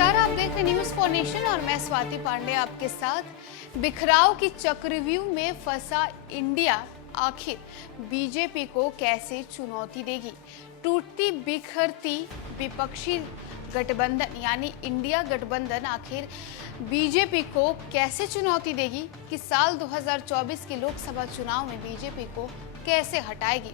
नमस्कार, आप देख रहे न्यूज फॉर नेशन और मैं स्वाति पांडे आपके साथ। बिखराव की चक्रव्यूह में फंसा इंडिया आखिर बीजेपी को कैसे चुनौती देगी? टूटती बिखरती विपक्षी गठबंधन यानी इंडिया गठबंधन आखिर बीजेपी को कैसे चुनौती देगी कि साल 2024 के लोकसभा चुनाव में बीजेपी को कैसे हटाएगी?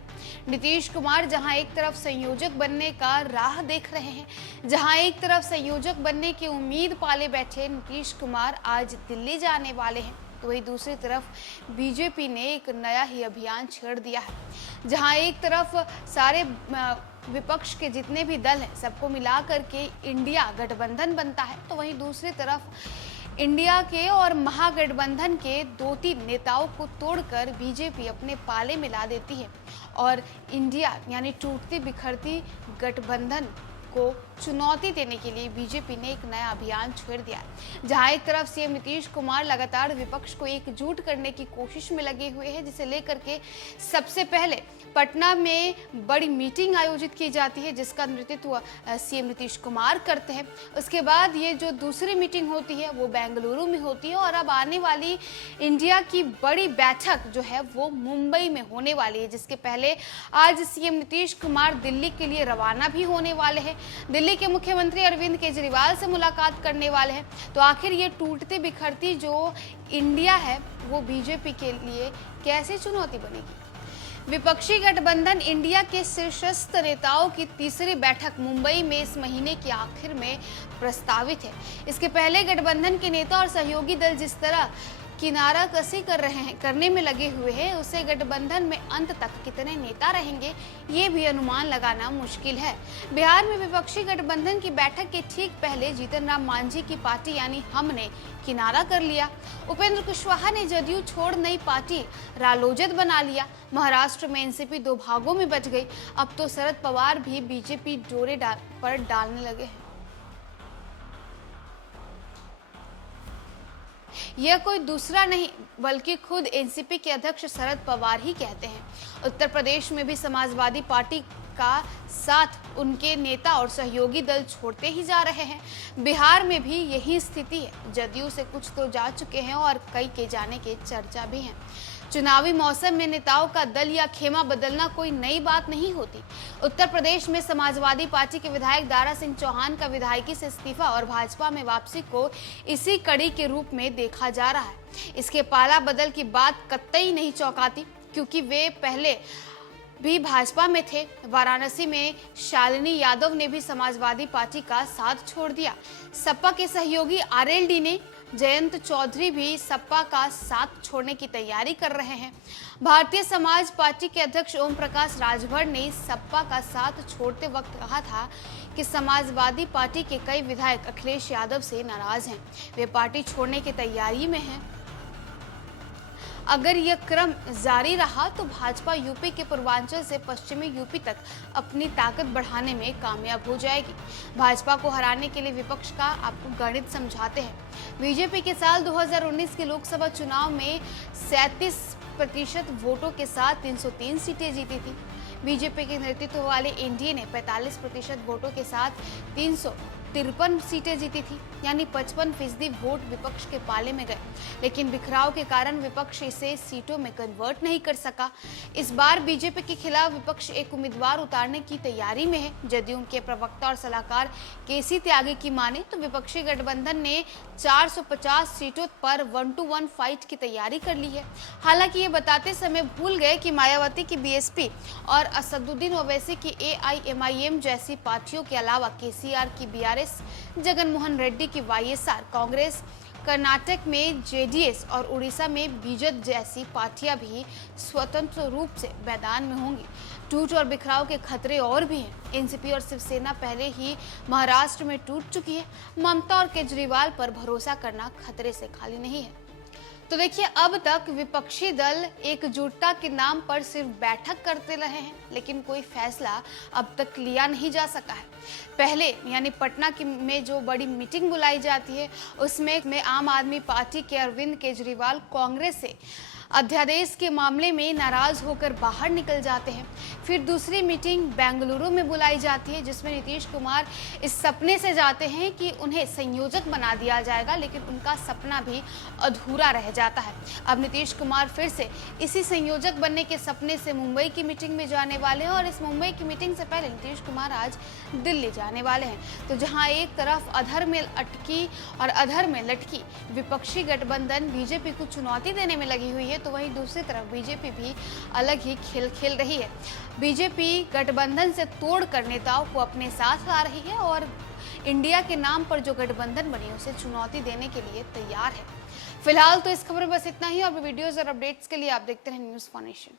नीतीश कुमार जहां एक तरफ संयोजक बनने का राह देख रहे हैं, जहां एक तरफ संयोजक बनने की उम्मीद पाले बैठे नीतीश कुमार आज दिल्ली जाने वाले हैं, तो वही दूसरी तरफ बीजेपी ने एक नया ही अभियान छेड़ दिया है। जहां एक तरफ सारे विपक्ष के जितने भी दल हैं सबको मिला करके इंडिया गठबंधन बनता है, तो वहीं दूसरी तरफ इंडिया के और महागठबंधन के 2-3 नेताओं को तोड़कर बीजेपी अपने पाले मिला देती है और इंडिया यानी टूटती बिखरती गठबंधन को चुनौती देने के लिए बीजेपी ने एक नया अभियान छेड़ दिया है। जहां एक तरफ सीएम नीतीश कुमार लगातार विपक्ष को एकजुट करने की कोशिश में लगे हुए हैं, जिसे लेकर के सबसे पहले पटना में बड़ी मीटिंग आयोजित की जाती है जिसका नेतृत्व सीएम नीतीश कुमार करते हैं। उसके बाद ये जो दूसरी मीटिंग होती है वो बेंगलुरु में होती है और अब आने वाली इंडिया की बड़ी बैठक जो है वो मुंबई में होने वाली है, जिसके पहले आज सीएम नीतीश कुमार दिल्ली के लिए रवाना भी होने वाले हैं। दिल्ली के मुख्यमंत्री अरविंद केजरीवाल से मुलाकात करने वाले हैं। तो आखिर ये टूटती बिखरती जो इंडिया है वो बीजेपी के लिए कैसे चुनौती बनेगी? विपक्षी गठबंधन इंडिया के शीर्षस्थ नेताओं की तीसरी बैठक मुंबई में इस महीने के आखिर में प्रस्तावित है। इसके पहले गठबंधन के नेता और सहयोगी दल जिस तरह किनाराकसी करने में लगे हुए हैं, उसे गठबंधन में अंत तक कितने नेता रहेंगे ये भी अनुमान लगाना मुश्किल है। बिहार में विपक्षी गठबंधन की बैठक के ठीक पहले जीतन राम मांझी की पार्टी यानी हम ने किनारा कर लिया। उपेंद्र कुशवाहा ने जदयू छोड़ नई पार्टी रालोजद बना लिया। महाराष्ट्र में एनसीपी 2 भागों में बट गई। अब तो शरद पवार भी बीजेपी डोरे पर डालने लगे हैं। यह कोई दूसरा नहीं बल्कि खुद एनसीपी के अध्यक्ष शरद पवार ही कहते हैं। उत्तर प्रदेश में भी समाजवादी पार्टी का साथ उनके नेता और सहयोगी दल छोड़ते ही जा रहे हैं। बिहार में भी यही स्थिति है। जदयू से कुछ तो जा चुके हैं और कई के जाने के चर्चा भी हैं। चुनावी मौसम में नेताओं का दल या खेमा बदलना कोई नई बात नहीं होती। उत्तर प्रदेश में समाजवादी पार्टी के विधायक दारा सिंह चौहान का विधायकी से इस्तीफा और भाजपा में वापसी को इसी कड़ी के रूप में देखा जा रहा है। इसके पाला बदल की बात कतई नहीं चौंकाती, क्योंकि वे पहले भी भाजपा में थे। वाराणसी में शालिनी यादव ने भी समाजवादी पार्टी का साथ छोड़ दिया। सपा के सहयोगी आरएलडी ने जयंत चौधरी भी सपा का साथ छोड़ने की तैयारी कर रहे हैं। भारतीय समाज पार्टी के अध्यक्ष ओम प्रकाश राजभर ने सपा का साथ छोड़ते वक्त कहा था कि समाजवादी पार्टी के कई विधायक अखिलेश यादव से नाराज हैं। वे पार्टी छोड़ने की तैयारी में हैं। अगर यह क्रम जारी रहा तो भाजपा यूपी के पूर्वांचल से पश्चिमी यूपी तक अपनी ताकत बढ़ाने में कामयाब हो जाएगी। भाजपा को हराने के लिए विपक्ष का आपको गणित समझाते हैं। बीजेपी के साल 2019 के लोकसभा चुनाव में 37% वोटों के साथ 303 सीटें जीती थी। बीजेपी के नेतृत्व वाले एनडीए ने 45% वोटों के साथ 353 सीटें जीती थी, यानी 55% वोट विपक्ष के पाले में गए। लेकिन बिखराव के कारण विपक्ष इसे सीटों में कन्वर्ट नहीं कर सका। इस बार बीजेपी के खिलाफ विपक्ष एक उम्मीदवार उतारने की तैयारी में है। जदयू के प्रवक्ता और सलाहकार केसी त्यागी की माने तो विपक्षी गठबंधन ने 450 सीटों पर 1-to-1 फाइट की तैयारी कर ली है। हालांकि ये बताते समय भूल गए कि मायावती की बीएसपी और असदुद्दीन ओवैसी की एआईएमआईएम जैसी पार्टियों के अलावा केसीआर की बीआरएस, जगन मोहन रेड्डी की वाईएसआर, कांग्रेस, कर्नाटक में जेडीएस और उड़ीसा में बीजेपी जैसी पार्टियां भी स्वतंत्र रूप से मैदान में होंगी। टूट और बिखराव के खतरे और भी हैं। एनसीपी और शिवसेना पहले ही महाराष्ट्र में टूट चुकी है। ममता और केजरीवाल पर भरोसा करना खतरे से खाली नहीं है। तो देखिए, अब तक विपक्षी दल एकजुटता के नाम पर सिर्फ बैठक करते रहे हैं, लेकिन कोई फैसला अब तक लिया नहीं जा सका है। पहले यानी पटना में जो बड़ी मीटिंग बुलाई जाती है उसमें आम आदमी पार्टी के अरविंद केजरीवाल कांग्रेस से अध्यादेश के मामले में नाराज होकर बाहर निकल जाते हैं। फिर दूसरी मीटिंग बेंगलुरु में बुलाई जाती है, जिसमें नीतीश कुमार इस सपने से जाते हैं कि उन्हें संयोजक बना दिया जाएगा, लेकिन उनका सपना भी अधूरा रह जाता है। अब नीतीश कुमार फिर से इसी संयोजक बनने के सपने से मुंबई की मीटिंग में जाने वाले हैं और इस मुंबई की मीटिंग से पहले नीतीश कुमार आज दिल्ली जाने वाले हैं। तो जहां एक तरफ अधर में अटकी और अधर में लटकी विपक्षी गठबंधन बीजेपी को चुनौती देने में लगी हुई है, तो वहीं दूसरी तरफ बीजेपी भी अलग ही खेल खेल रही है। बीजेपी गठबंधन से तोड़कर नेताओं को अपने साथ ला रही है और इंडिया के नाम पर जो गठबंधन बनी उसे चुनौती देने के लिए तैयार है। फिलहाल तो इस खबर में बस इतना ही। और वीडियोस और अपडेट्स के लिए आप देखते रहें न्यूज़ फॉर नेशन।